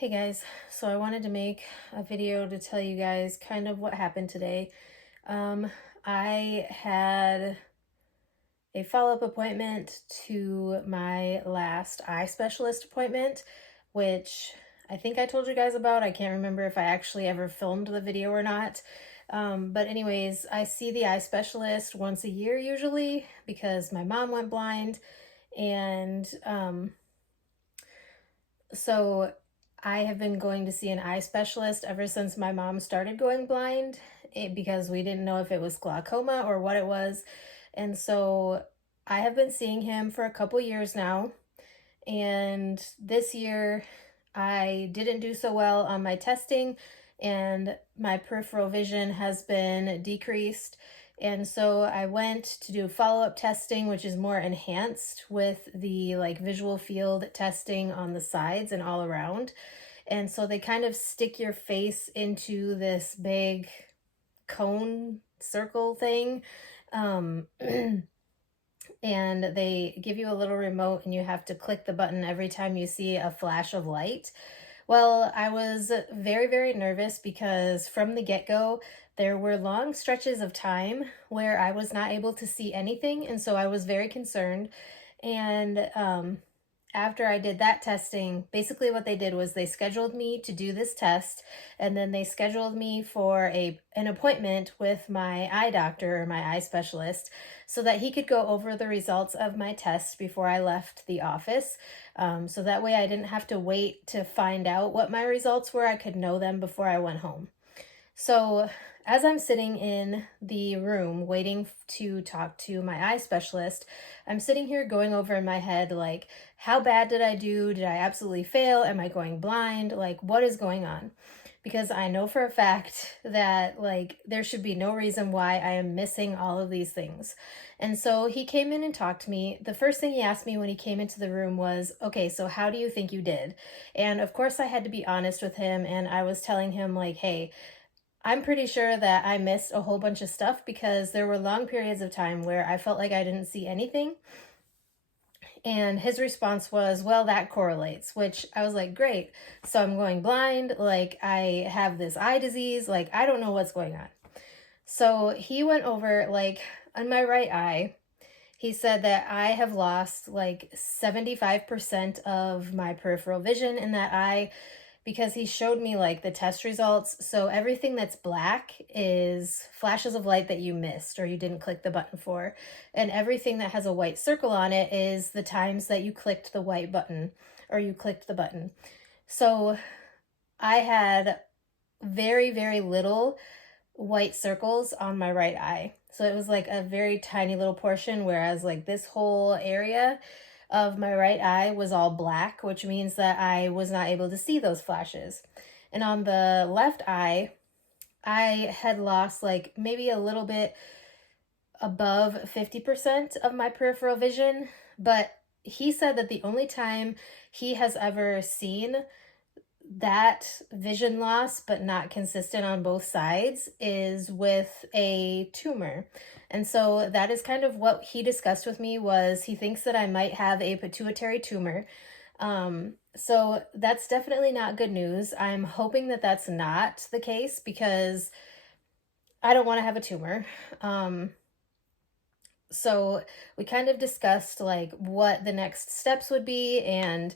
Hey guys, so I wanted to make a video to tell you guys kind of what happened today. I had a follow-up appointment to my last eye specialist appointment, which I think I told you guys about. I can't remember if I actually ever filmed the video or not. But anyways, I see the eye specialist once a year usually because my mom went blind and so I have been going to see an eye specialist ever since my mom started going blind because we didn't know if it was glaucoma or what it was. And so I have been seeing him for a couple years now. And this year I didn't do so well on my testing and my peripheral vision has been decreased. And so I went to do follow-up testing, which is more enhanced with the visual field testing on the sides and all around. And so they kind of stick your face into this big cone circle thing. And they give you a little remote and you have to click the button every time you see a flash of light. Well, I was very, very nervous because from the get-go, there were long stretches of time where I was not able to see anything, and so I was very concerned. And after I did that testing, basically what they did was they scheduled me to do this test, and then they scheduled me for an appointment with my eye doctor or my eye specialist so that he could go over the results of my test before I left the office. So that way I didn't have to wait to find out what my results were. I could know them before I went home. So as I'm sitting in the room waiting to talk to my eye specialist, I'm sitting here going over in my head, like, how bad did I do? Did I absolutely fail? Am I going blind? Like, what is going on? Because I know for a fact that there should be no reason why I am missing all of these things. And so he came in and talked to me. The first thing he asked me when he came into the room was, okay, so how do you think you did? And of course I had to be honest with him, and I was telling him like, hey, I'm pretty sure that I missed a whole bunch of stuff because there were long periods of time where I felt like I didn't see anything. And his response was, well, that correlates, which I was like, great. So I'm going blind. Like, I have this eye disease. Like, I don't know what's going on. So he went over, like, on my right eye, he said that I have lost like 75% of my peripheral vision in that eye because he showed me like the test results. So everything that's black is flashes of light that you missed or you didn't click the button for. And everything that has a white circle on it is the times that you clicked the white button or you clicked the button. So I had very, very little white circles on my right eye. So it was like a very tiny little portion, whereas like this whole area of my right eye was all black, which means that I was not able to see those flashes. And on the left eye, I had lost like maybe a little bit above 50% of my peripheral vision, but he said that the only time he has ever seen that vision loss, but not consistent on both sides, is with a tumor. And so that is kind of what he discussed with me, was he thinks that I might have a pituitary tumor. So that's definitely not good news. I'm hoping that that's not the case because I don't want to have a tumor. So we kind of discussed like what the next steps would be, and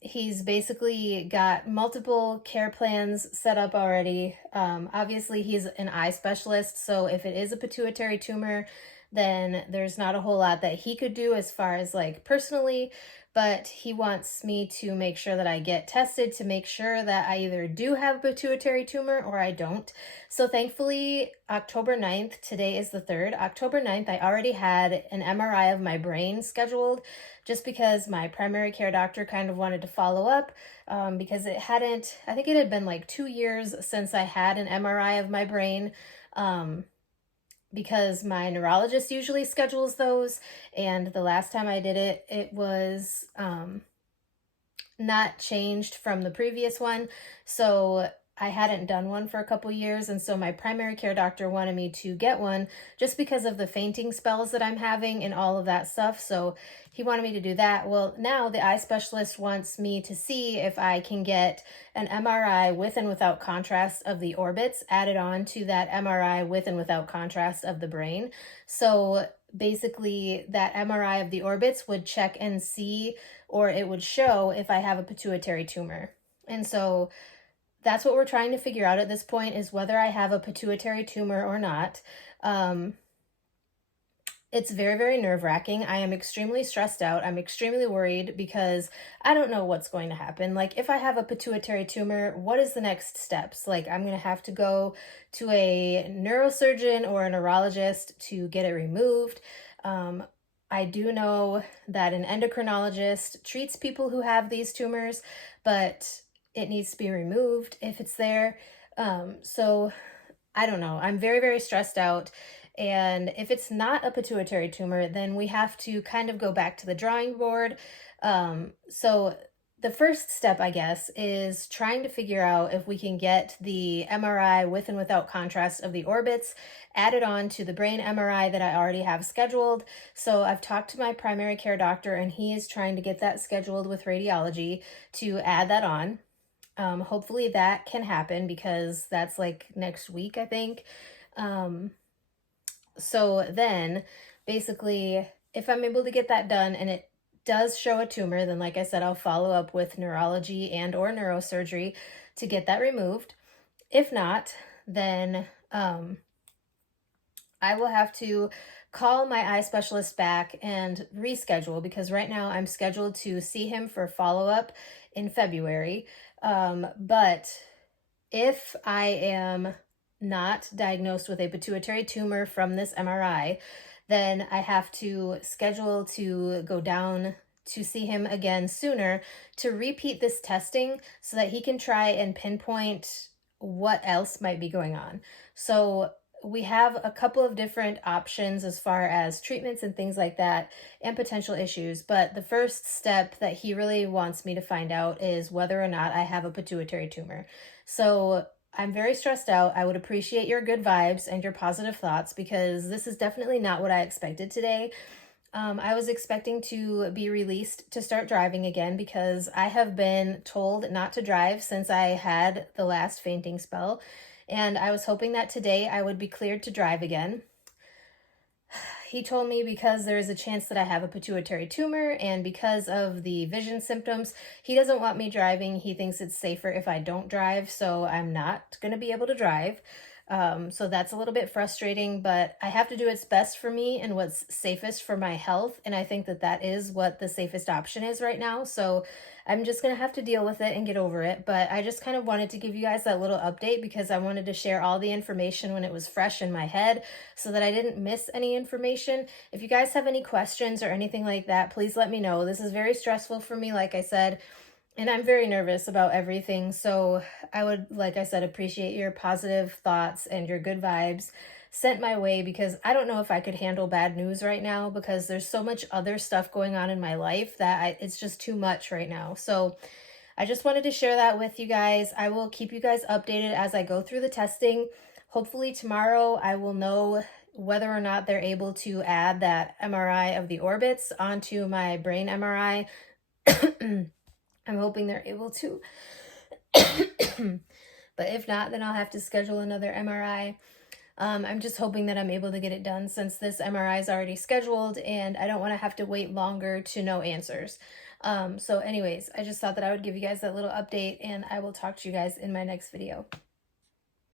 he's basically got multiple care plans set up already. Obviously, he's an eye specialist, so if it is a pituitary tumor, then there's not a whole lot that he could do as far as like personally, but he wants me to make sure that I get tested to make sure that I either do have a pituitary tumor or I don't. So thankfully, October 9th, today is the 3rd, October 9th, I already had an MRI of my brain scheduled just because my primary care doctor kind of wanted to follow up because I think it had been like 2 years since I had an MRI of my brain. Because my neurologist usually schedules those, and the last time I did it, it was not changed from the previous one. So I hadn't done one for a couple years, and so my primary care doctor wanted me to get one just because of the fainting spells that I'm having and all of that stuff. So he wanted me to do that. Well, now the eye specialist wants me to see if I can get an MRI with and without contrast of the orbits added on to that MRI with and without contrast of the brain. So basically, that MRI of the orbits would check and see, or it would show if I have a pituitary tumor. And so that's what we're trying to figure out at this point, is whether I have a pituitary tumor or not. It's very, very nerve-wracking. I am extremely stressed out. I'm extremely worried because I don't know what's going to happen. Like, if I have a pituitary tumor, what is the next steps? Like, I'm going to have to go to a neurosurgeon or a neurologist to get it removed. I do know that an endocrinologist treats people who have these tumors, but it needs to be removed if it's there. So I don't know. I'm very, very stressed out. And if it's not a pituitary tumor, then we have to kind of go back to the drawing board. So the first step, I guess, is trying to figure out if we can get the MRI with and without contrast of the orbits added on to the brain MRI that I already have scheduled. So I've talked to my primary care doctor, and he is trying to get that scheduled with radiology to add that on. Hopefully that can happen because that's like next week, I think. So then basically, if I'm able to get that done and it does show a tumor, then like I said, I'll follow up with neurology and or neurosurgery to get that removed. If not, then I will have to call my eye specialist back and reschedule, because right now I'm scheduled to see him for follow-up in February. But if I am not diagnosed with a pituitary tumor from this MRI, then I have to schedule to go down to see him again sooner to repeat this testing so that he can try and pinpoint what else might be going on. So we have a couple of different options as far as treatments and things like that and potential issues. But the first step that he really wants me to find out is whether or not I have a pituitary tumor. So I'm very stressed out. I would appreciate your good vibes and your positive thoughts, because this is definitely not what I expected today. I was expecting to be released to start driving again because I have been told not to drive since I had the last fainting spell. And I was hoping that today I would be cleared to drive again. He told me because there is a chance that I have a pituitary tumor, and because of the vision symptoms, he doesn't want me driving. He thinks it's safer if I don't drive, so I'm not going to be able to drive. So that's a little bit frustrating, but I have to do what's best for me and what's safest for my health. And I think that that is what the safest option is right now. So I'm just going to have to deal with it and get over it. But I just kind of wanted to give you guys that little update because I wanted to share all the information when it was fresh in my head so that I didn't miss any information. If you guys have any questions or anything like that, please let me know. This is very stressful for me, like I said. And I'm very nervous about everything. So I would, like I said, appreciate your positive thoughts and your good vibes sent my way, because I don't know if I could handle bad news right now because there's so much other stuff going on in my life that it's just too much right now. So I just wanted to share that with you guys. I will keep you guys updated as I go through the testing. Hopefully tomorrow I will know whether or not they're able to add that MRI of the orbits onto my brain MRI. I'm hoping they're able to. But if not, then I'll have to schedule another MRI. I'm just hoping that I'm able to get it done since this MRI is already scheduled and I don't want to have to wait longer to know answers. So anyways, I just thought that I would give you guys that little update, and I will talk to you guys in my next video.